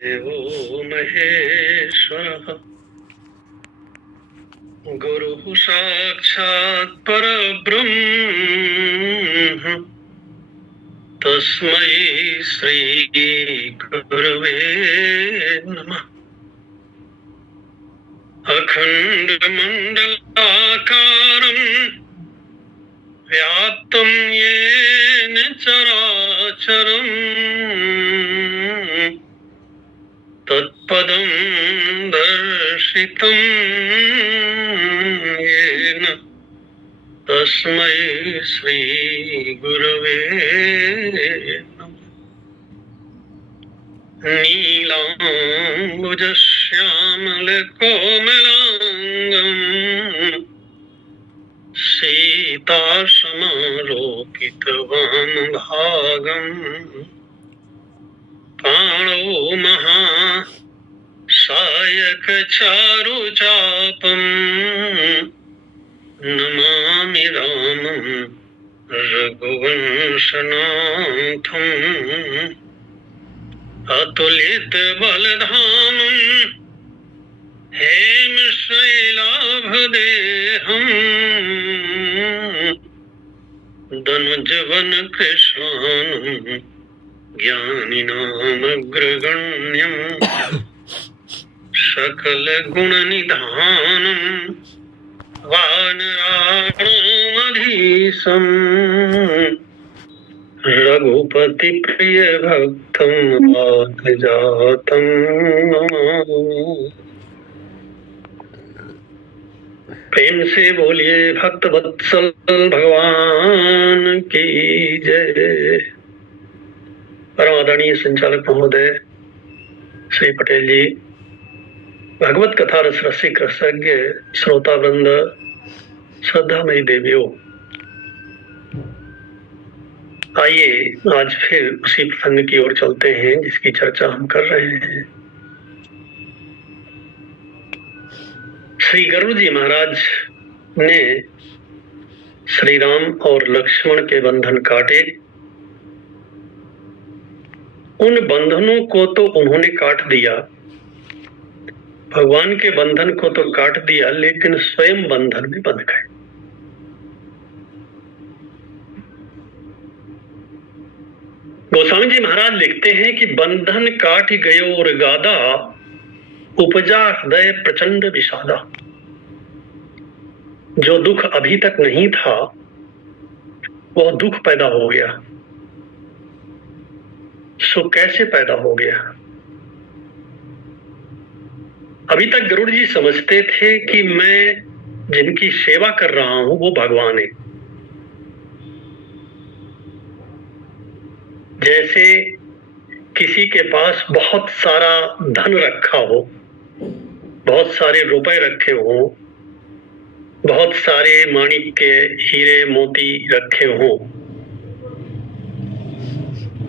देवो महेश्वरः गुरुः साक्षात् परब्रह्म तस्मै श्री गुरवे नमः। अखण्डमण्डलाकारं व्याप्तं येन चराचरम् तत्पदं दर्शितं येन तस्मै श्री गुरवे नमः। नीलाम्बुजश्यामलकोमलाङ्गम् सीतासमालोकितवान् भागम् पाणौ महासायकचारुचापम् नमामि रामं रघुवंशनाथम् अतुलितबलधामम् हेमशैलाभदेहम् धनुजवनकृशानम् ज्ञानिनामग्रगण्यम् सकलगुणनिधानम् वानराणामधीशम् रघुपतिप्रियभक्तं वातजातं नमामि। प्रेम से बोलिए भक्त वत्सल भगवान की जय। परम आदरणीय संचालक महोदय श्री पटेल जी, भगवत कथा रस रसिक रसज्ञ श्रोता वृंद, श्रद्धामयी देवियों, आइए आज फिर उसी प्रसंग की ओर चलते हैं जिसकी चर्चा हम कर रहे हैं। श्री गरुड़ जी महाराज ने श्री राम और लक्ष्मण के बंधन काटे। उन बंधनों को तो उन्होंने काट दिया, भगवान के बंधन को तो काट दिया, लेकिन स्वयं बंधन में बंध गए। गोस्वामी जी महाराज लिखते हैं कि बंधन काट गयो और गादा, उपजा हृदय प्रचंड विषादा। जो दुख अभी तक नहीं था वह दुख पैदा हो गया। सो कैसे पैदा हो गया? अभी तक गरुड़ जी समझते थे कि मैं जिनकी सेवा कर रहा हूं वो भगवान है। जैसे किसी के पास बहुत सारा धन रखा हो, बहुत सारे रुपए रखे हो, बहुत सारे माणिक के हीरे मोती रखे हो,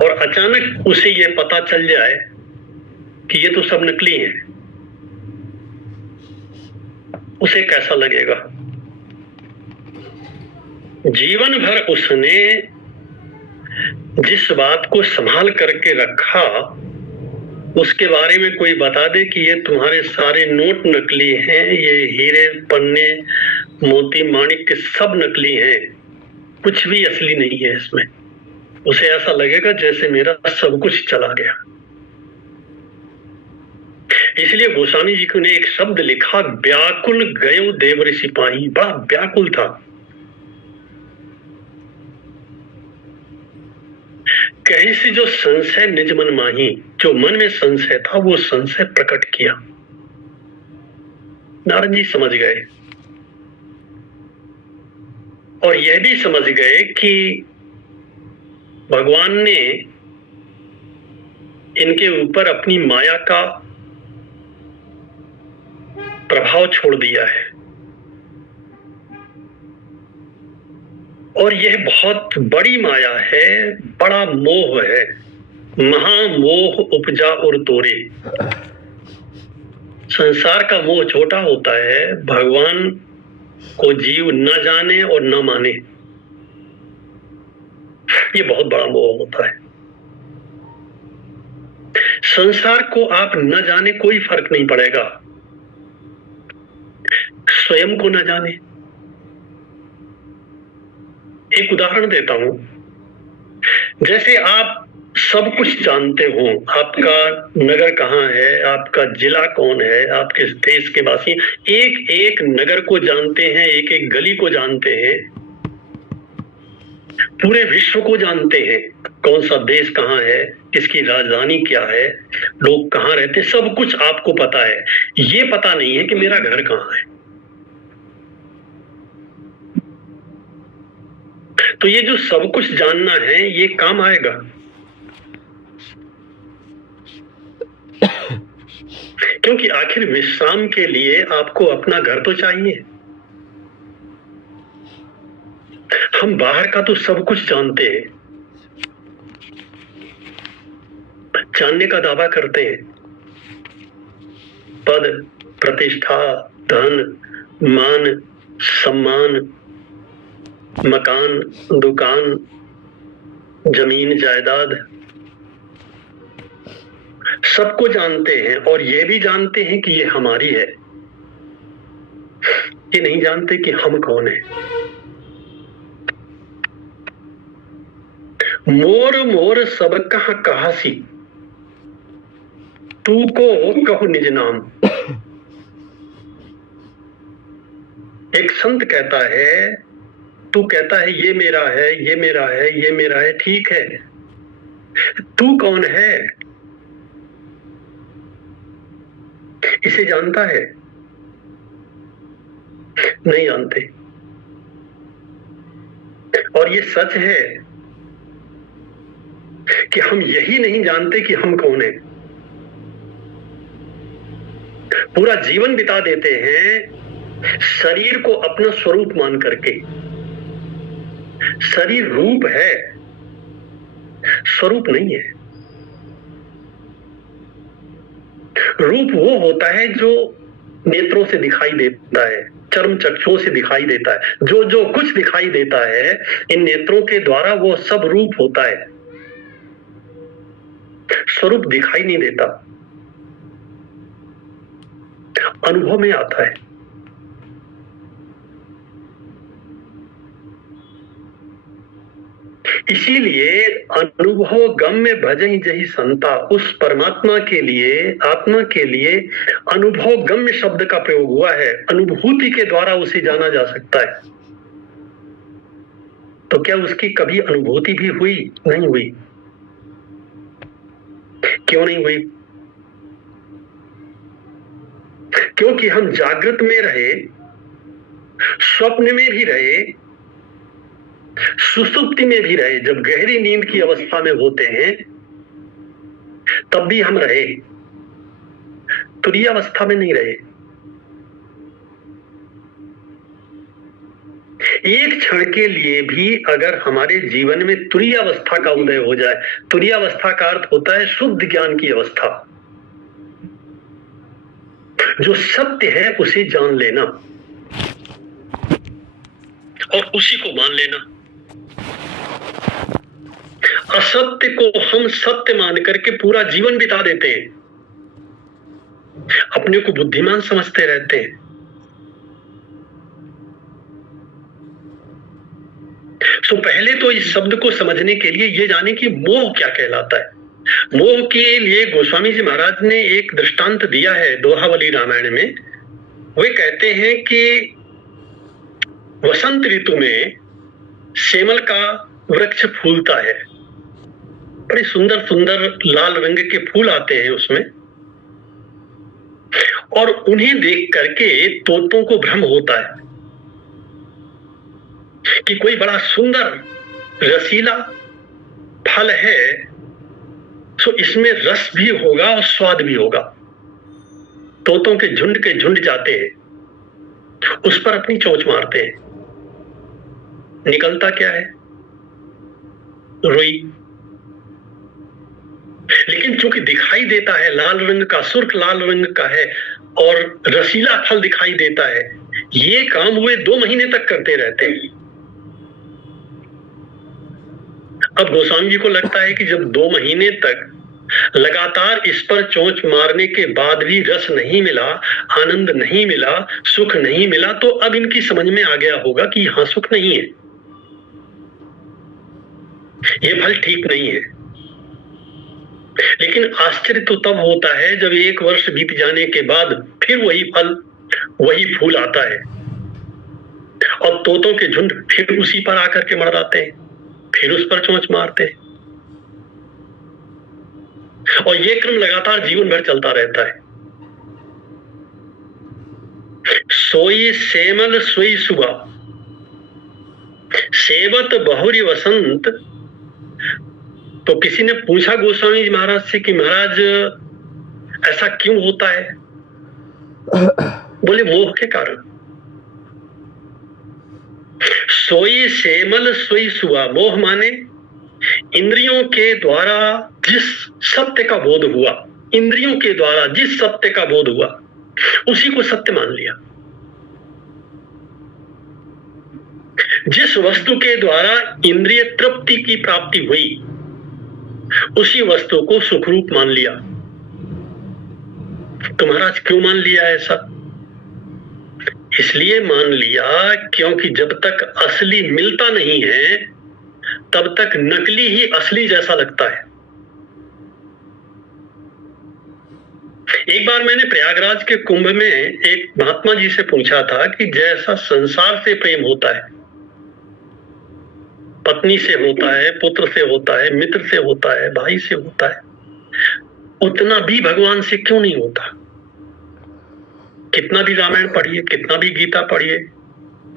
और अचानक उसे ये पता चल जाए कि ये तो सब नकली है, उसे कैसा लगेगा? जीवन भर उसने जिस बात को संभाल करके रखा, उसके बारे में कोई बता दे कि ये तुम्हारे सारे नोट नकली हैं, ये हीरे पन्ने मोती माणिक के सब नकली हैं, कुछ भी असली नहीं है इसमें, उसे ऐसा लगेगा जैसे मेरा सब कुछ चला गया। इसलिए गोस्वामी जी ने एक शब्द लिखा, व्याकुल गयो देव सिपाही। बड़ा व्याकुल था। कहीं से जो संशय निज मन माही, जो मन में संशय था वो संशय प्रकट किया। नारद जी समझ गए और यह भी समझ गए कि भगवान ने इनके ऊपर अपनी माया का प्रभाव छोड़ दिया है, और यह बहुत बड़ी माया है, बड़ा मोह है। महामोह उपजा और तोरे। संसार का मोह छोटा होता है, भगवान को जीव न जाने और न माने, ये बहुत बड़ा मोह होता है। संसार को आप न जाने कोई फर्क नहीं पड़ेगा, स्वयं को न जाने। एक उदाहरण देता हूं, जैसे आप सब कुछ जानते हो, आपका नगर कहाँ है, आपका जिला कौन है, आप किस देश के वासी, एक एक नगर को जानते हैं, एक एक गली को जानते हैं, पूरे विश्व को जानते हैं, कौन सा देश कहाँ है, किसकी राजधानी क्या है, लोग कहाँ रहते हैं, सब कुछ आपको पता है। ये पता नहीं है कि मेरा घर कहाँ है। तो ये जो सब कुछ जानना है ये काम आएगा, क्योंकि आखिर विश्राम के लिए आपको अपना घर तो चाहिए। हम बाहर का तो सब कुछ जानते हैं, जानने का दावा करते हैं, पद, प्रतिष्ठा, धन, मान, सम्मान, मकान, दुकान, जमीन, जायदाद, सबको जानते हैं और ये भी जानते हैं कि ये हमारी है। ये नहीं जानते कि हम कौन है। मोर मोर सब कहाँ कहासी, तू को कहो निज नाम। एक संत कहता है, तू कहता है ये मेरा है, ये मेरा है, ये मेरा है, ठीक है, तू कौन है इसे जानता है? नहीं जानते। और ये सच है कि हम यही नहीं जानते कि हम कौन है। पूरा जीवन बिता देते हैं शरीर को अपना स्वरूप मान करके। शरीर रूप है, स्वरूप नहीं है। रूप वो होता है जो नेत्रों से दिखाई देता है, चर्म चक्षुओं से दिखाई देता है। जो जो कुछ दिखाई देता है इन नेत्रों के द्वारा वो सब रूप होता है। स्वरूप दिखाई नहीं देता, अनुभव में आता है। इसीलिए अनुभव गम में भजहि जहि संता, उस परमात्मा के लिए, आत्मा के लिए अनुभव गम्य शब्द का प्रयोग हुआ है। अनुभूति के द्वारा उसे जाना जा सकता है। तो क्या उसकी कभी अनुभूति भी हुई? नहीं हुई। क्यों नहीं हुई? क्योंकि हम जागृत में रहे, स्वप्न में भी रहे, सुसुप्ति में भी रहे, जब गहरी नींद की अवस्था में होते हैं तब भी हम रहे, तुरीय अवस्था में नहीं रहे। एक क्षण के लिए भी अगर हमारे जीवन में तुरीय अवस्था का उदय हो जाए, तुरीय अवस्था का अर्थ होता है शुद्ध ज्ञान की अवस्था। जो सत्य है उसे जान लेना और उसी को मान लेना। असत्य को हम सत्य मान करके पूरा जीवन बिता देते हैं, अपने को बुद्धिमान समझते रहते हैं। तो पहले तो इस शब्द को समझने के लिए ये जाने कि मोह क्या कहलाता है। मोह के लिए गोस्वामी जी महाराज ने एक दृष्टांत दिया है दोहावली रामायण में। वे कहते हैं कि वसंत ऋतु में सेमल का वृक्ष फूलता है, बड़े सुंदर सुंदर लाल रंग के फूल आते हैं उसमें, और उन्हें देख करके तोतों को भ्रम होता है कि कोई बड़ा सुंदर रसीला फल है, तो इसमें रस भी होगा और स्वाद भी होगा। तोतों के झुंड जाते हैं, उस पर अपनी चोंच मारते हैं। निकलता क्या है? रुई। लेकिन चूंकि दिखाई देता है लाल रंग का, सुर्ख लाल रंग का है और रसीला फल दिखाई देता है, ये काम वे 2 महीने तक करते रहते हैं। अब गोस्वामी जी को लगता है कि जब 2 महीने तक लगातार इस पर चोंच मारने के बाद भी रस नहीं मिला, आनंद नहीं मिला, सुख नहीं मिला, तो अब इनकी समझ में आ गया होगा कि यहां सुख नहीं है, ये फल ठीक नहीं है। लेकिन आश्चर्य तो तब होता है जब 1 वर्ष बीत जाने के बाद फिर वही फल, वही फूल आता है और तोतों के झुंड फिर उसी पर आकर के मड़राते हैं, फिर उस पर चोंच मारते हैं, और ये क्रम लगातार जीवन भर चलता रहता है। सोई सेमल सोई सुबह, सेवत बहुरी वसंत। तो किसी ने पूछा गोस्वामी जी महाराज से कि महाराज ऐसा क्यों होता है? बोले मोह के कारण। सोई सेमल सोई सुबह, मोह माने इंद्रियों के द्वारा जिस सत्य का बोध हुआ, इंद्रियों के द्वारा जिस सत्य का बोध हुआ उसी को सत्य मान लिया। जिस वस्तु के द्वारा इंद्रिय तृप्ति की प्राप्ति हुई उसी वस्तु को सुखरूप मान लिया। तो महाराज क्यों मान लिया ऐसा? इसलिए मान लिया क्योंकि जब तक असली मिलता नहीं है तब तक नकली ही असली जैसा लगता है। एक बार मैंने प्रयागराज के कुंभ में एक महात्मा जी से पूछा था कि जैसा संसार से प्रेम होता है, पत्नी से होता है, पुत्र से होता है, मित्र से होता है, भाई से होता है, उतना भी भगवान से क्यों नहीं होता? कितना भी रामायण पढ़िए, कितना भी गीता पढ़िए,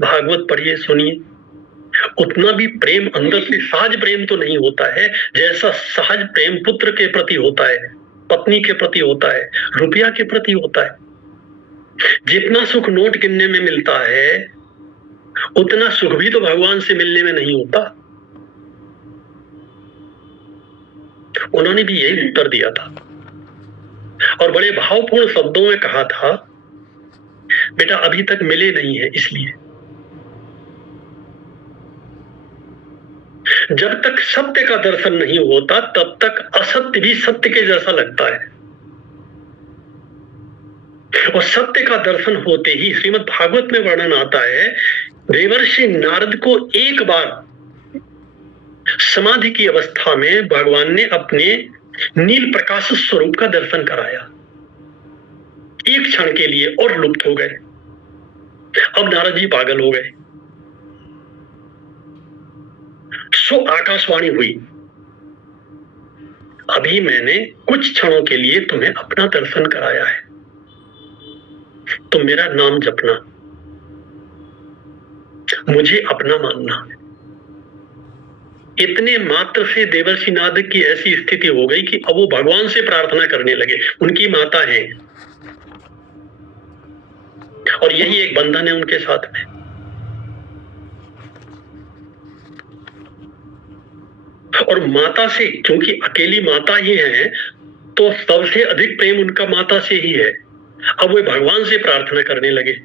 भागवत पढ़िए, सुनिए, उतना भी प्रेम अंदर से सहज प्रेम तो नहीं होता है जैसा सहज प्रेम पुत्र के प्रति होता है, पत्नी के प्रति होता है, रुपया के प्रति होता है। जितना सुख नोट गिनने में मिलता है उतना सुख भी तो भगवान से मिलने में नहीं होता। उन्होंने भी यही उत्तर दिया था और बड़े भावपूर्ण शब्दों में कहा था, बेटा अभी तक मिले नहीं है, इसलिए जब तक सत्य का दर्शन नहीं होता तब तक असत्य भी सत्य के जैसा लगता है, और सत्य का दर्शन होते ही श्रीमद् भागवत में वर्णन आता है, देवर्षि नारद को एक बार समाधि की अवस्था में भगवान ने अपने नील प्रकाश स्वरूप का दर्शन कराया, एक क्षण के लिए, और लुप्त हो गए। अब नारद जी पागल हो गए। सो आकाशवाणी हुई, अभी मैंने कुछ क्षणों के लिए तुम्हें अपना दर्शन कराया है, तुम मेरा नाम जपना, मुझे अपना मानना। इतने मात्र से देवर्षि नारद की ऐसी स्थिति हो गई कि अब वो भगवान से प्रार्थना करने लगे। उनकी माता है और यही एक बंधन है उनके साथ में। और माता से, क्योंकि अकेली माता ही है, तो सबसे अधिक प्रेम उनका माता से ही है। अब वे भगवान से प्रार्थना करने लगे,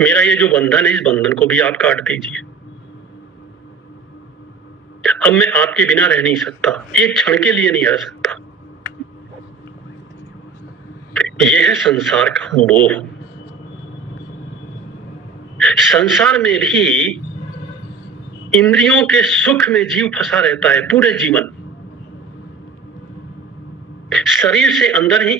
मेरा ये जो बंधन है इस बंधन को भी आप काट दीजिए, अब मैं आपके बिना रह नहीं सकता, एक क्षण के लिए नहीं रह सकता। यह है संसार का मोह। संसार में भी इंद्रियों के सुख में जीव फंसा रहता है पूरे जीवन। शरीर से अंदर ही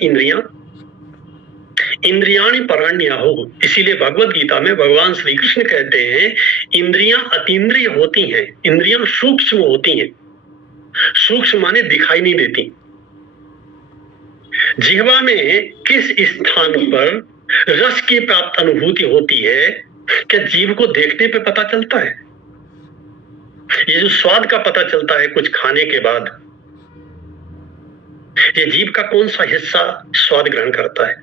इंद्रियाणि पराण्याहुः, इसीलिए भगवत गीता में भगवान श्री कृष्ण कहते हैं इंद्रियां अतीन्द्रिय होती हैं, इंद्रियां सूक्ष्म होती हैं। सूक्ष्म माने दिखाई नहीं देती। जिह्वा में किस स्थान पर रस की प्राप्त अनुभूति होती है, क्या जीव को देखने पे पता चलता है? ये जो स्वाद का पता चलता है कुछ खाने के बाद, ये जीव का कौन सा हिस्सा स्वाद ग्रहण करता है?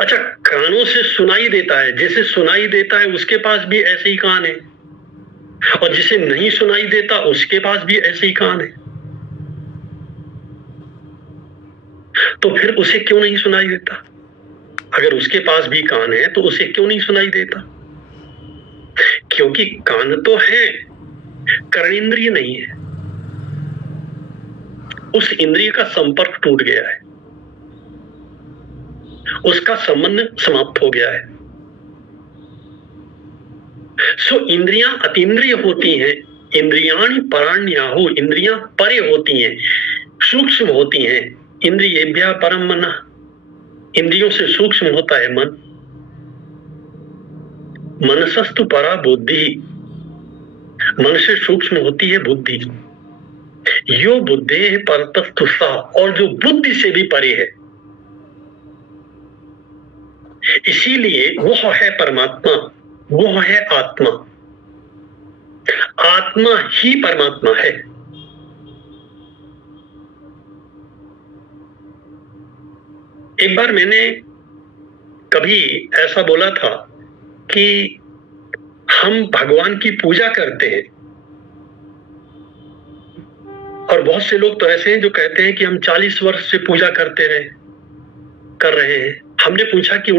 अच्छा, कानों से सुनाई देता है, जैसे सुनाई देता है उसके पास भी ऐसे ही कान है, और जिसे नहीं सुनाई देता उसके पास भी ऐसे ही कान है। तो फिर उसे क्यों नहीं सुनाई देता? अगर उसके पास भी कान है तो उसे क्यों नहीं सुनाई देता? क्योंकि कान तो है, कर्णेंद्रिय नहीं है, उस इंद्रिय का संपर्क टूट गया है, उसका संबंध समाप्त हो गया है। सो इंद्रियां अतीन्द्रिय होती हैं, इंद्रियाणि पराण्याहु, इंद्रियां परे होती हैं, सूक्ष्म होती हैं। इंद्रियेभ्यः परम मनः, इंद्रियों से सूक्ष्म होता है मन। मनसस्तु परा बुद्धि, मन से सूक्ष्म होती है बुद्धि। यो बुद्धे परतस्तु सा, और जो बुद्धि से भी परे है, इसीलिए वह है परमात्मा, वह है आत्मा। आत्मा ही परमात्मा है। एक बार मैंने कभी ऐसा बोला था कि हम भगवान की पूजा करते हैं, और बहुत से लोग तो ऐसे हैं जो कहते हैं कि हम 40 वर्ष से पूजा कर रहे हैं। हमने पूछा कि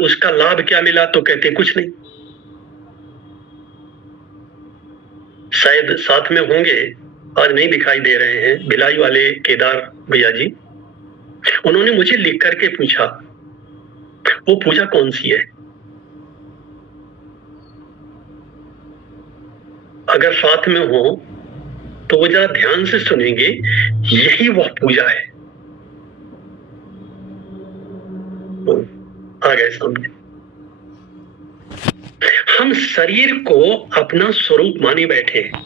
उसका लाभ क्या मिला, तो कहते कुछ नहीं। शायद साथ में होंगे, आज नहीं दिखाई दे रहे हैं, भिलाई वाले केदार भैया जी। उन्होंने मुझे लिख करके पूछा वो पूजा कौन सी है। अगर साथ में हो तो वो जरा ध्यान से सुनेंगे, यही वह पूजा है। आ गए सामने। हम शरीर को अपना स्वरूप माने बैठे हैं,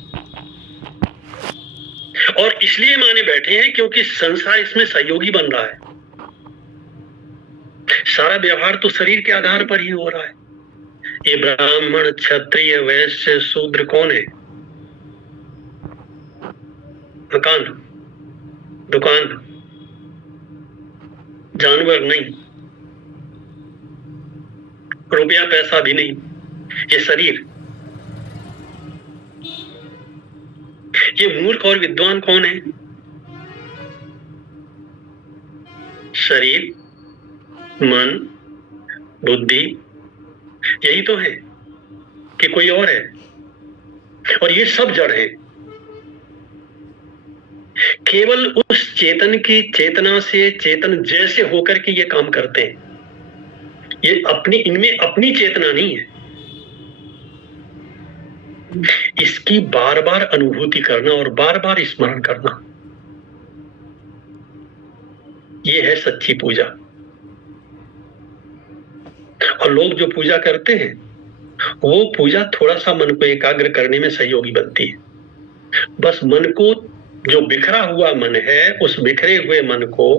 और इसलिए माने बैठे हैं क्योंकि संसार इसमें सहयोगी बन रहा है। सारा व्यवहार तो शरीर के आधार पर ही हो रहा है। ये ब्राह्मण, क्षत्रिय, वैश्य, शूद्र कौन है? मकान, दुकान, जानवर नहीं, रुपया पैसा भी नहीं, ये शरीर। ये मूर्ख और विद्वान कौन है? शरीर, मन, बुद्धि, यही तो है कि कोई और है? और ये सब जड़ है। केवल उस चेतन की चेतना से चेतन जैसे होकर के ये काम करते हैं। ये इनमें अपनी चेतना नहीं है। इसकी बार बार अनुभूति करना और बार बार स्मरण करना, ये है सच्ची पूजा। और लोग जो पूजा करते हैं, वो पूजा थोड़ा सा मन को एकाग्र करने में सहयोगी बनती है। बस मन को, जो बिखरा हुआ मन है, उस बिखरे हुए मन को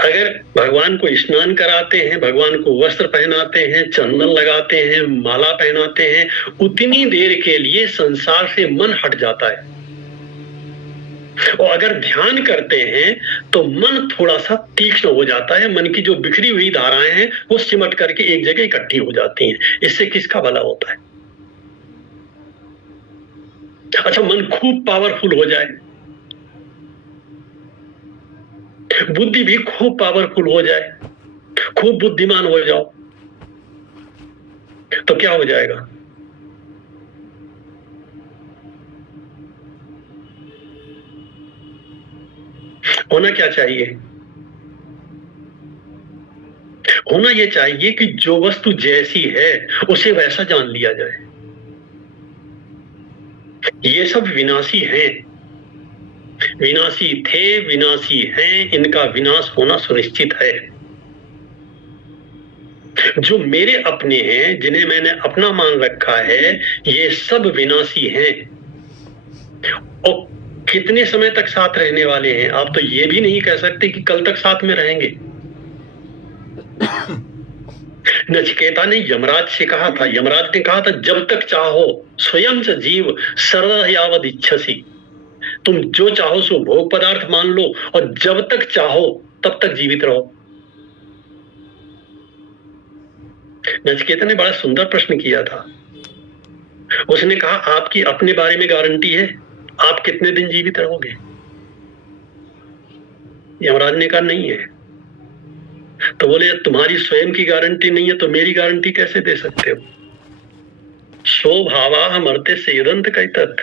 अगर भगवान को स्नान कराते हैं, भगवान को वस्त्र पहनाते हैं, चंदन लगाते हैं, माला पहनाते हैं, उतनी देर के लिए संसार से मन हट जाता है। और अगर ध्यान करते हैं तो मन थोड़ा सा तीक्ष्ण हो जाता है। मन की जो बिखरी हुई धाराएं हैं वो सिमट करके एक जगह इकट्ठी हो जाती हैं। इससे किसका भला होता है? अच्छा, मन खूब पावरफुल हो जाए, बुद्धि भी खूब पावरफुल हो जाए, खूब बुद्धिमान हो जाओ, तो क्या हो जाएगा? होना क्या चाहिए? होना यह चाहिए कि जो वस्तु जैसी है उसे वैसा जान लिया जाए। ये सब विनाशी हैं, विनाशी थे, विनाशी हैं, इनका विनाश होना सुनिश्चित है। जो मेरे अपने हैं, जिन्हें मैंने अपना मान रखा है, ये सब विनाशी हैं। और कितने समय तक साथ रहने वाले हैं? आप तो ये भी नहीं कह सकते कि कल तक साथ में रहेंगे। नचिकेता ने यमराज से कहा था, यमराज ने कहा था, जब तक चाहो स्वयं से जीव सर्वदा यावद इच्छसि। तुम जो चाहो सो भोग पदार्थ मान लो, और जब तक चाहो तब तक जीवित रहो। नचिकेता ने बड़ा सुंदर प्रश्न किया था। उसने कहा, आपकी अपने बारे में गारंटी है? आप कितने दिन जीवित रहोगे? यमराज ने कहा नहीं है। तो बोले, तुम्हारी स्वयं की गारंटी नहीं है तो मेरी गारंटी कैसे दे सकते हो? सो भावा मरते सेदंत कई तत्।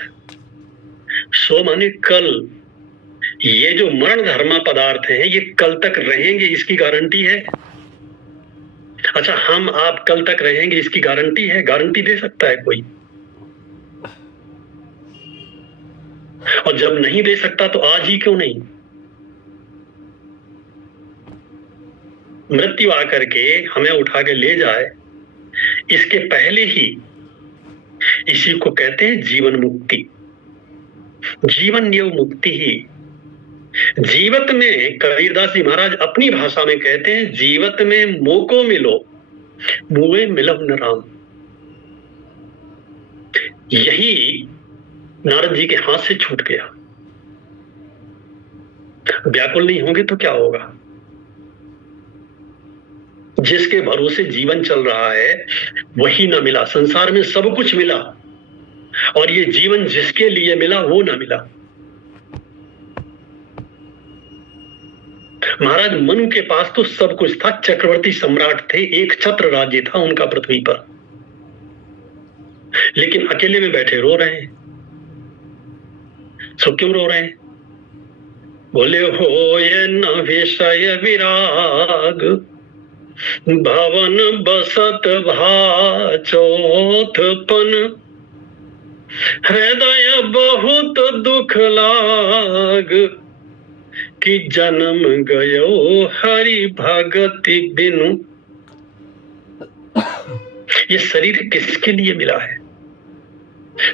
सो माने कल। ये जो मरण धर्मा पदार्थ हैं ये कल तक रहेंगे, इसकी गारंटी है? अच्छा, हम आप कल तक रहेंगे इसकी गारंटी है? गारंटी दे सकता है कोई? और जब नहीं दे सकता तो आज ही क्यों नहीं? मृत्यु आकर के हमें उठा के ले जाए, इसके पहले ही इसी को कहते हैं जीवन मुक्ति। जीवन योग मुक्ति ही जीवत में, कबीरदास जी महाराज अपनी भाषा में कहते हैं, जीवत में मोको मिलो मुए मिलव न राम। यही नारद जी के हाथ से छूट गया। व्याकुल नहीं होंगे तो क्या होगा? जिसके भरोसे जीवन चल रहा है वही ना मिला। संसार में सब कुछ मिला और ये जीवन जिसके लिए मिला वो ना मिला। महाराज मनु के पास तो सब कुछ था, चक्रवर्ती सम्राट थे, एक छत्र राज्य था उनका पृथ्वी पर, लेकिन अकेले में बैठे रो रहे हैं। सो क्यों रो रहे हैं? बोले हो ये न विषय विराग, भवन बसत भा चौथपन, हृदय बहुत दुख लाग, कि जन्म गयो हरि भगति बिनु। ये शरीर किसके लिए मिला है?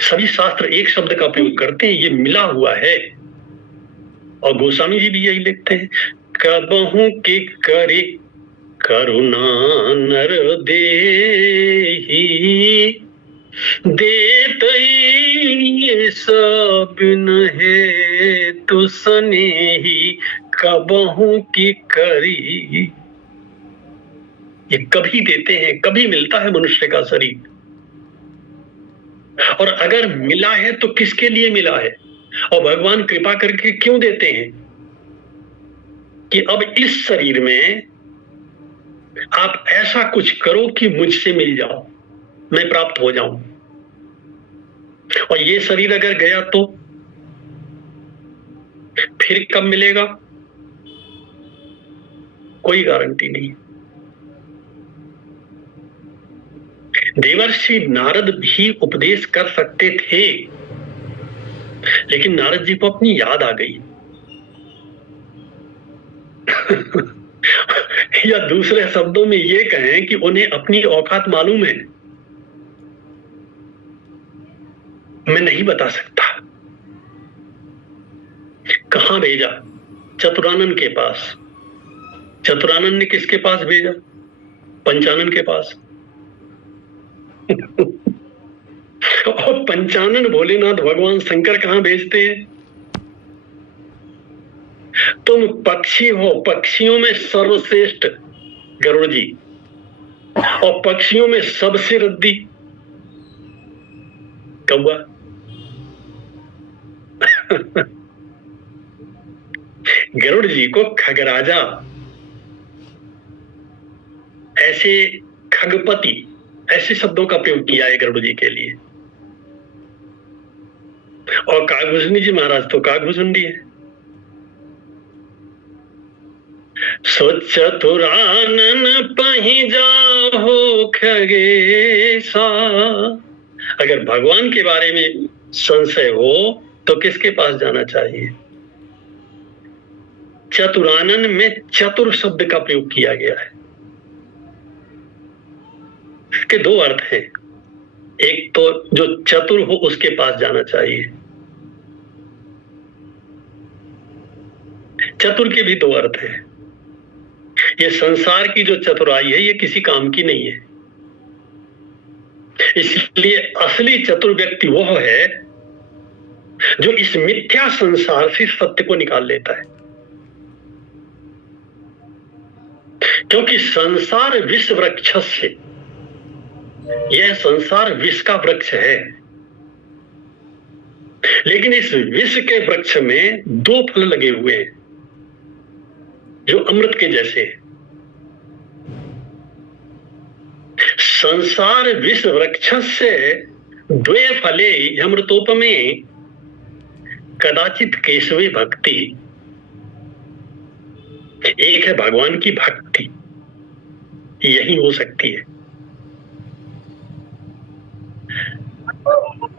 सभी शास्त्र एक शब्द का प्रयोग करते हैं, ये मिला हुआ है। और गोस्वामी जी भी यही लिखते हैं, कबहू की करी करुणा नर देही, देत ये सब नहे तु स्नेही, कबहू की करी। ये कभी देते हैं, कभी मिलता है मनुष्य का शरीर। और अगर मिला है तो किसके लिए मिला है? और भगवान कृपा करके क्यों देते हैं? कि अब इस शरीर में आप ऐसा कुछ करो कि मुझसे मिल जाओ, मैं प्राप्त हो जाऊं। और ये शरीर अगर गया तो फिर कब मिलेगा? कोई गारंटी नहीं। देवर्षि नारद भी उपदेश कर सकते थे, लेकिन नारद जी को अपनी याद आ गई। या दूसरे शब्दों में ये कहें कि उन्हें अपनी औकात मालूम है। मैं नहीं बता सकता। कहां भेजा? चतुरानन के पास। चतुरानन ने किसके पास भेजा? पंचानन के पास। और पंचानन भोलेनाथ भगवान शंकर कहां भेजते हैं? तुम पक्षी हो, पक्षियों में सर्वश्रेष्ठ गरुड़ जी, और पक्षियों में सबसे रद्दी कौवा। गरुड़ जी को खगराजा, ऐसे खगपति, ऐसे शब्दों का प्रयोग किया है गरुड़ जी के लिए। और कागभूषणी जी महाराज तो कागभूषणी है। सो चतुरानन पही जाहो खगेशा। अगर भगवान के बारे में संशय हो तो किसके पास जाना चाहिए? चतुरानन में चतुर शब्द का प्रयोग किया गया है। इसके दो अर्थ हैं। एक तो जो चतुर हो उसके पास जाना चाहिए। चतुर के भी दो अर्थ हैं। ये संसार की जो चतुराई है ये किसी काम की नहीं है। इसलिए असली चतुर व्यक्ति वह है जो इस मिथ्या संसार से सत्य को निकाल लेता है। क्योंकि संसार विष वृक्ष से, यह संसार विष का वृक्ष है, लेकिन इस विष के वृक्ष में दो फल लगे हुए हैं जो अमृत के जैसे हैं। संसार विष वृक्ष से द्वे फले अमृतोपमे, कदाचित केशवे भक्ति, एक है भगवान की भक्ति, यही हो सकती है।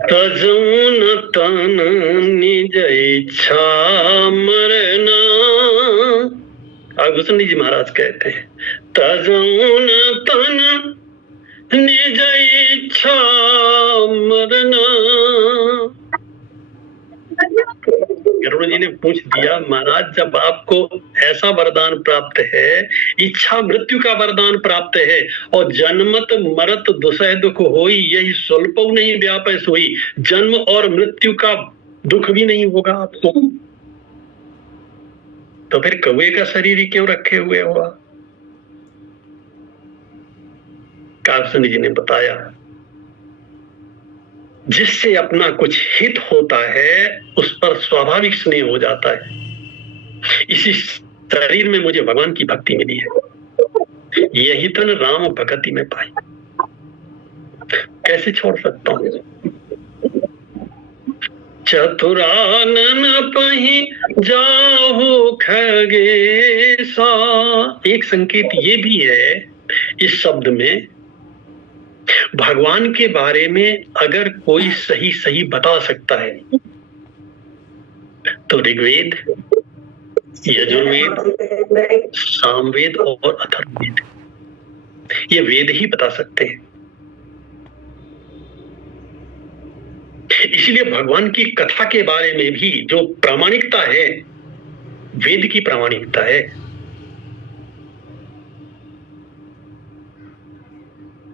तजून तन निज इच्छा मरना, आगुसनी जी महाराज कहते हैं, तजून तन निज इच्छा मरना। गरुड़ जी ने पूछ दिया, महाराज जब आपको ऐसा वरदान प्राप्त है, इच्छा मृत्यु का वरदान प्राप्त है, और जन्मत मरत दुसह दुख होई, यही स्वल्प नहीं व्यापै सोई, जन्म और मृत्यु का दुख भी नहीं होगा आपको, तो फिर कौवे का शरीर ही क्यों रखे हुए हो आप? कालसनी जी ने बताया, जिससे अपना कुछ हित होता है उस पर स्वाभाविक स्नेह हो जाता है। इसी शरीर में मुझे भगवान की भक्ति मिली है, यही तन राम भक्ति में पाई, कैसे छोड़ सकता हूं? चतुरानन पही जाहु खगेसा, एक संकेत ये भी है इस शब्द में, भगवान के बारे में अगर कोई सही सही बता सकता है तो ऋग्वेद, यजुर्वेद, सामवेद और अथर्ववेद, ये वेद ही बता सकते हैं। इसलिए भगवान की कथा के बारे में भी जो प्रामाणिकता है, वेद की प्रामाणिकता है।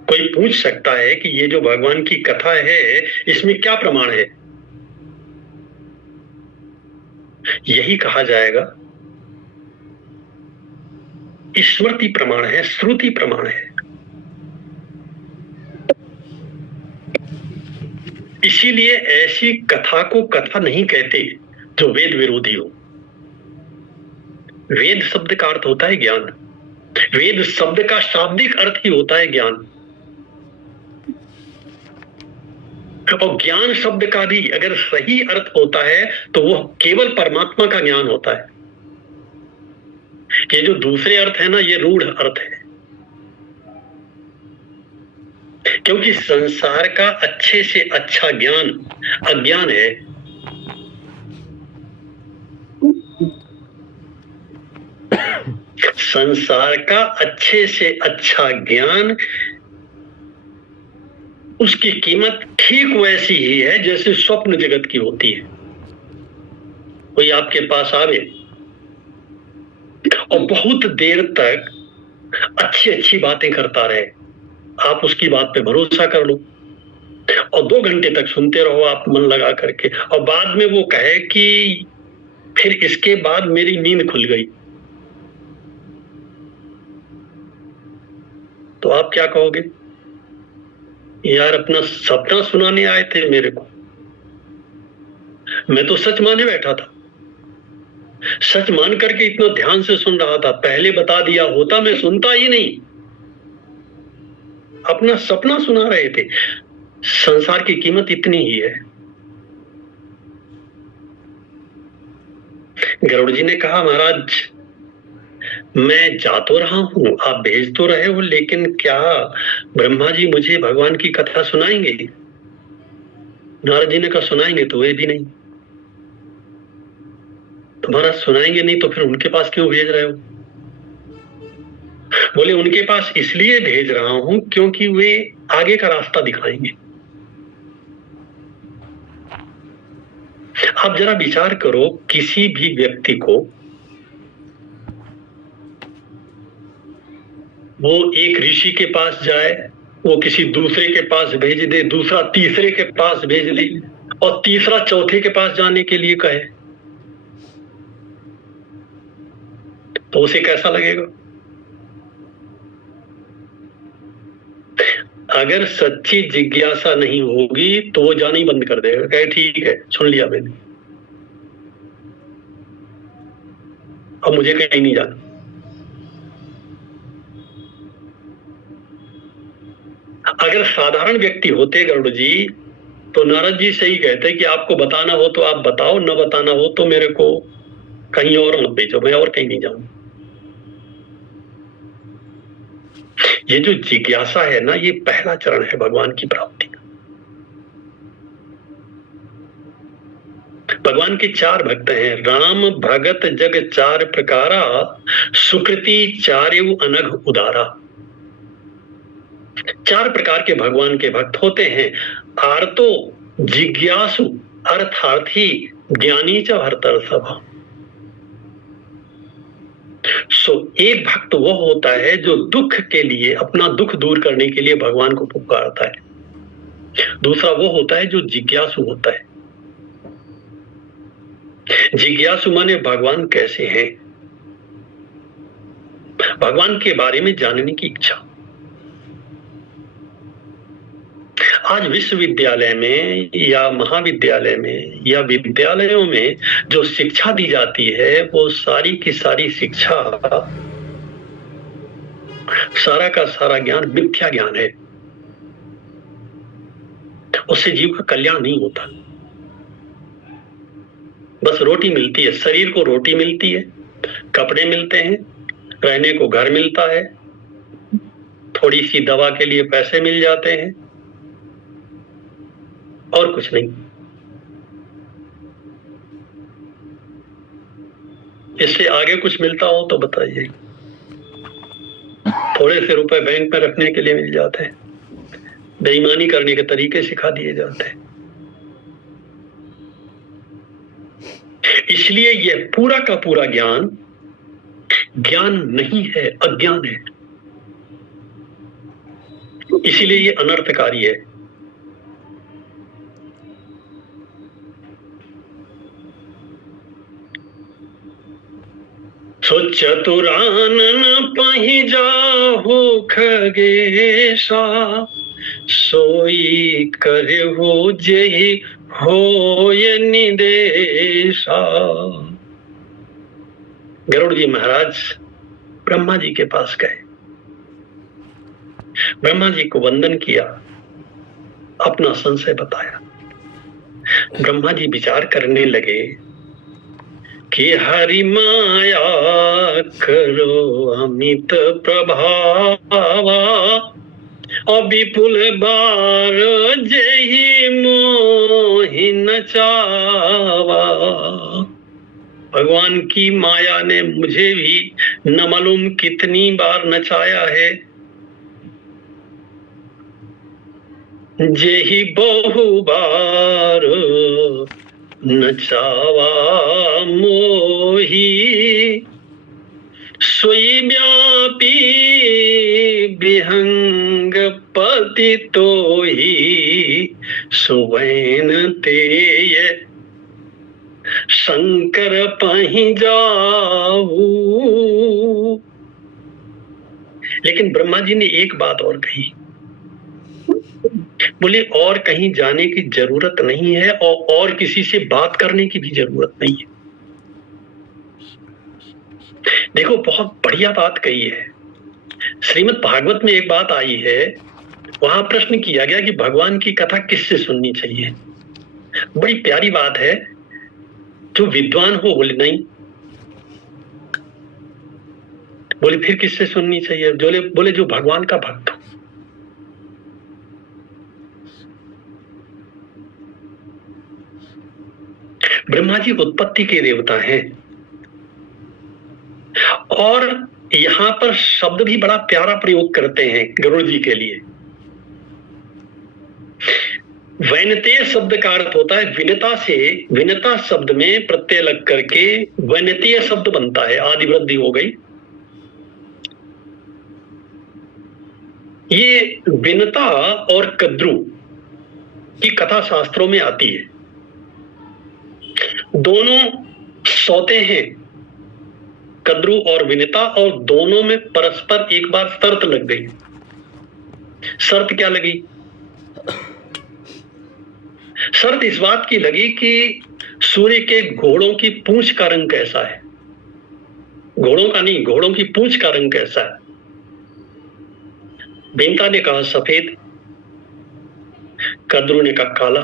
कोई पूछ सकता है कि ये जो भगवान की कथा है इसमें क्या प्रमाण है? यही कहा जाएगा स्मृति प्रमाण है, श्रुति प्रमाण है। इसीलिए ऐसी कथा को कथा नहीं कहते जो वेद विरोधी हो। वेद शब्द का अर्थ होता है ज्ञान, वेद शब्द का शाब्दिक अर्थ ही होता है ज्ञान, और ज्ञान शब्द का भी अगर सही अर्थ होता है तो वह केवल परमात्मा का ज्ञान होता है। ये जो दूसरे अर्थ है ना, ये रूढ़ अर्थ है, क्योंकि संसार का अच्छे से अच्छा ज्ञान अज्ञान है। संसार का अच्छे से अच्छा ज्ञान, उसकी कीमत ठीक वैसी ही है जैसे स्वप्न जगत की होती है। कोई आपके पास आवे और बहुत देर तक अच्छी अच्छी बातें करता रहे, आप उसकी बात पे भरोसा कर लो और 2 घंटे तक सुनते रहो आप मन लगा करके, और बाद में वो कहे कि फिर इसके बाद मेरी नींद खुल गई, तो आप क्या कहोगे? यार अपना सपना सुनाने आए थे मेरे को, मैं तो सच माने बैठा था, सच मान करके इतना ध्यान से सुन रहा था, पहले बता दिया होता मैं सुनता ही नहीं, अपना सपना सुना रहे थे। संसार की कीमत इतनी ही है। गरुड़ जी ने कहा, महाराज मैं जा तो रहा हूं, आप भेज तो रहे हो, लेकिन क्या ब्रह्मा जी मुझे भगवान की कथा सुनाएंगे? नारद जी ने कहा सुनाएंगे तो वे भी नहीं। तुम्हारा सुनाएंगे नहीं तो फिर उनके पास क्यों भेज रहे हो? बोले उनके पास इसलिए भेज रहा हूं क्योंकि वे आगे का रास्ता दिखाएंगे। आप जरा विचार करो, किसी भी व्यक्ति को वो एक ऋषि के पास जाए, वो किसी दूसरे के पास भेज दे, दूसरा तीसरे के पास भेज दे, और तीसरा चौथे के पास जाने के लिए कहे, तो उसे कैसा लगेगा? अगर सच्ची जिज्ञासा नहीं होगी तो वो जाना ही बंद कर देगा, कहे ठीक है सुन लिया मैंने, अब मुझे कहीं नहीं जाना। अगर साधारण व्यक्ति होते गरुड़ जी तो नारद जी सही कहते हैं कि आपको बताना हो तो आप बताओ, न बताना हो तो मेरे को कहीं और मत भेजो, मैं और कहीं नहीं जाऊं। ये जो जिज्ञासा है ना, ये पहला चरण है भगवान की प्राप्ति का। भगवान के 4 भक्त हैं, राम भगत जग 4 प्रकारा, सुकृति चार्यु अनघ उदारा। 4 प्रकार के भगवान के भक्त होते हैं, आर्तो, जिज्ञासु, अर्थार्थी, ज्ञानी च भर्तर्षभ। एक भक्त वो होता है जो दुख के लिए, अपना दुख दूर करने के लिए भगवान को पुकारता है। दूसरा वो होता है जो जिज्ञासु होता है। जिज्ञासु माने भगवान कैसे हैं, भगवान के बारे में जानने की इच्छा। आज विश्वविद्यालय में या महाविद्यालय में या विद्यालयों में जो शिक्षा दी जाती है, वो सारी की सारी शिक्षा, सारा का सारा ज्ञान मिथ्या ज्ञान है। उससे जीव का कल्याण नहीं होता। बस रोटी मिलती है, शरीर को रोटी मिलती है, कपड़े मिलते हैं, रहने को घर मिलता है, थोड़ी सी दवा के लिए पैसे मिल जाते हैं, और कुछ नहीं। इससे आगे कुछ मिलता हो तो बताइए। थोड़े से रुपए बैंक में रखने के लिए मिल जाते हैं, बेईमानी करने के तरीके सिखा दिए जाते हैं। इसलिए यह पूरा का पूरा ज्ञान ज्ञान नहीं है, अज्ञान है। इसीलिए ये अनर्थकारी है। सो चतुरानन पहि जाहु खगेशा, सोई करहु जेहि होय निदेशा। गरुड़ जी महाराज ब्रह्मा जी के पास गए, ब्रह्मा जी को वंदन किया, अपना संशय बताया। ब्रह्मा जी विचार करने लगे कि हरि माया करो अमित प्रभावा, अविपुल बार जेहि मोहि नचावा। भगवान की माया ने मुझे भी न मालूम कितनी बार नचाया है। जेहि बहु बार नचावा मोही, सोई व्यापी विहंग पति तोही, सुवैन तेय शंकर पहि जाऊ। लेकिन ब्रह्मा जी ने एक बात और कही, बोले और कहीं जाने की जरूरत नहीं है और किसी से बात करने की भी जरूरत नहीं है। देखो बहुत बढ़िया बात कही है। श्रीमद् भागवत में एक बात आई है, वहां प्रश्न किया गया कि भगवान की कथा किससे सुननी चाहिए। बड़ी प्यारी बात है। जो विद्वान हो, बोले नहीं। बोले फिर किससे सुननी चाहिए? बोले जो भगवान का भक्त हो। ब्रह्मा जी उत्पत्ति के देवता हैं, और यहां पर शब्द भी बड़ा प्यारा प्रयोग करते हैं गरुड़ जी के लिए। वैनतेय शब्द का अर्थ होता है विनता से, विनता शब्द में प्रत्यय लग करके वैनतेय शब्द बनता है, आदि वृद्धि हो गई। ये विनता और कद्रु की कथा शास्त्रों में आती है। दोनों सौते हैं, कद्रु और विनिता, और दोनों में परस्पर एक बार शर्त लग गई। शर्त क्या लगी? शर्त इस बात की लगी कि सूर्य के घोड़ों की पूंछ का रंग कैसा है। घोड़ों का नहीं, घोड़ों की पूंछ का रंग कैसा है। विनिता ने कहा सफेद, कद्रू ने कहा काला।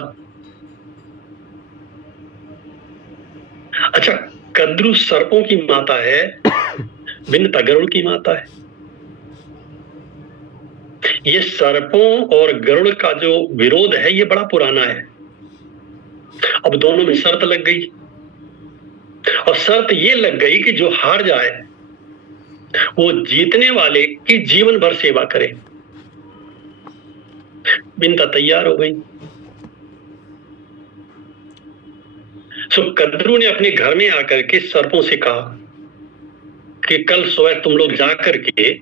अच्छा, कद्रू सर्पों की माता है, विनता गरुड़ की माता है। ये सर्पों और गरुड़ का जो विरोध है ये बड़ा पुराना है। अब दोनों में शर्त लग गई, और शर्त ये लग गई कि जो हार जाए वो जीतने वाले की जीवन भर सेवा करे। विनता तैयार हो गई। सो कद्रू ने अपने घर में आकर के सर्पों से कहा कि कल सुबह तुम लोग जाकर के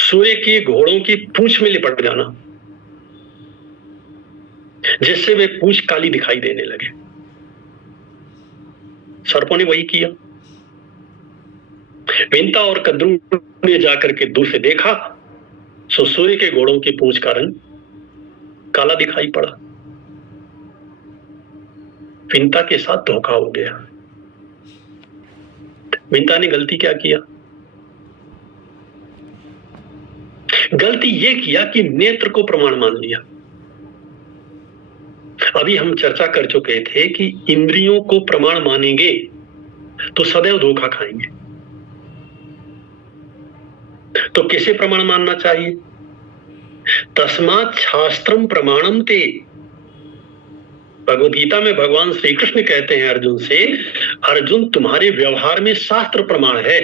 सूर्य के घोड़ों की पूंछ में लिपट जाना, जिससे वे पूंछ काली दिखाई देने लगे। सर्पों ने वही किया। विनता और कद्रू ने जाकर के दूर से देखा, सो सूर्य के घोड़ों की पूंछ का रंग काला दिखाई पड़ा। विनता के साथ धोखा हो गया। विनता ने गलती क्या किया? गलती यह किया कि नेत्र को प्रमाण मान लिया। अभी हम चर्चा कर चुके थे कि इंद्रियों को प्रमाण मानेंगे तो सदैव धोखा खाएंगे। तो किसे प्रमाण मानना चाहिए? तस्मात् शास्त्रम प्रमाणम ते। भगवद गीता में भगवान श्री कृष्ण कहते हैं अर्जुन से, अर्जुन तुम्हारे व्यवहार में शास्त्र प्रमाण है,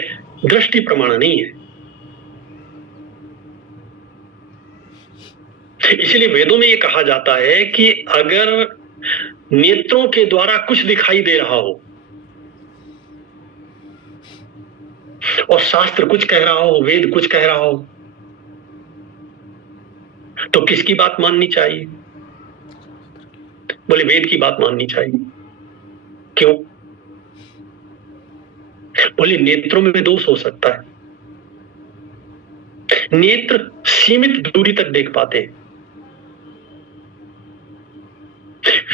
दृष्टि प्रमाण नहीं है। इसलिए वेदों में यह कहा जाता है कि अगर नेत्रों के द्वारा कुछ दिखाई दे रहा हो और शास्त्र कुछ कह रहा हो, वेद कुछ कह रहा हो, तो किसकी बात माननी चाहिए? बोले वेद की बात माननी चाहिए। क्यों? बोले नेत्रों में दोष हो सकता है। नेत्र सीमित दूरी तक देख पाते हैं।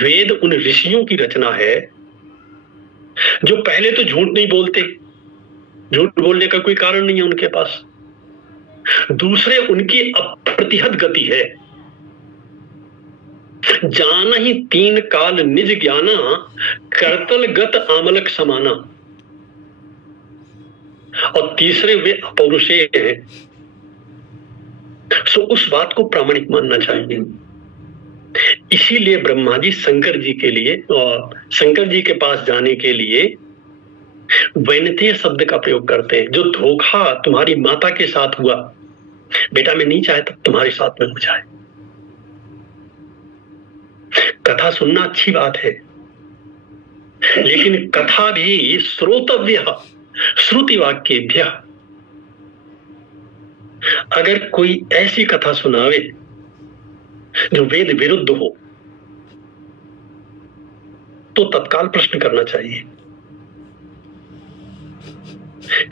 वेद उन ऋषियों की रचना है जो पहले तो झूठ नहीं बोलते, झूठ बोलने का कोई कारण नहीं है उनके पास। दूसरे उनकी अप्रतिहत गति है। जान ही तीन काल निज ज्ञाना, करतल गत आमलक समाना। और तीसरे वे अपौरुषेय हैं। सो उस बात को प्रामाणिक मानना चाहिए। इसीलिए ब्रह्मा जी शंकर जी के लिए और शंकर जी के पास जाने के लिए वैनतेय शब्द का प्रयोग करते हैं। जो धोखा तुम्हारी माता के साथ हुआ, बेटा मैं नहीं चाहता तुम्हारे साथ में हो जाए। कथा सुनना अच्छी बात है, लेकिन कथा भी श्रोतव्य श्रुति वाक्येभ्य। अगर कोई ऐसी कथा सुनावे जो वेद विरुद्ध हो तो तत्काल प्रश्न करना चाहिए,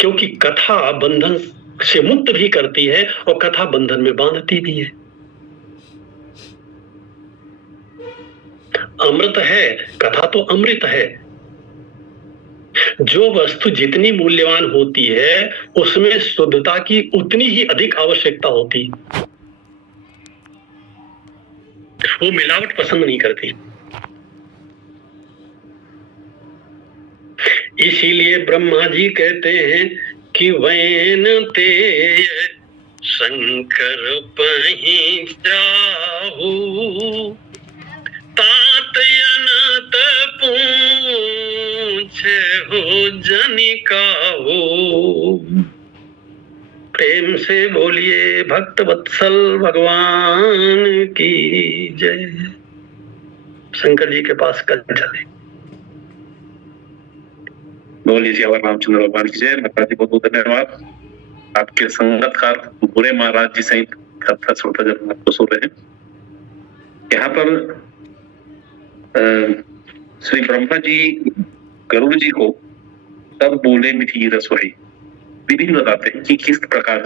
क्योंकि कथा बंधन से मुक्त भी करती है और कथा बंधन में बांधती भी है। अमृत है, कथा तो अमृत है। जो वस्तु जितनी मूल्यवान होती है उसमें शुद्धता की उतनी ही अधिक आवश्यकता होती। वो मिलावट पसंद नहीं करती। इसीलिए ब्रह्मा जी कहते हैं कि वैनते शंकर पहि जाहु, तात अनंत पूछे हो जनिका हो। प्रेम से बोलिए भक्त वत्सल भगवान की जय। शंकर जी के पास कल चले। बोलिए श्यावर रामचंद्र भगवान की जय। माता जी बहुत बहुत धन्यवाद। आपके संगतकार बुरे महाराज जी सहित कथा श्रोता जन आपको सुन रहे हैं। यहाँ पर श्री ब्रह्मा जी गरुड़ जी को तब बोले मिठी रसोई विधि बताते हैं कि किस प्रकार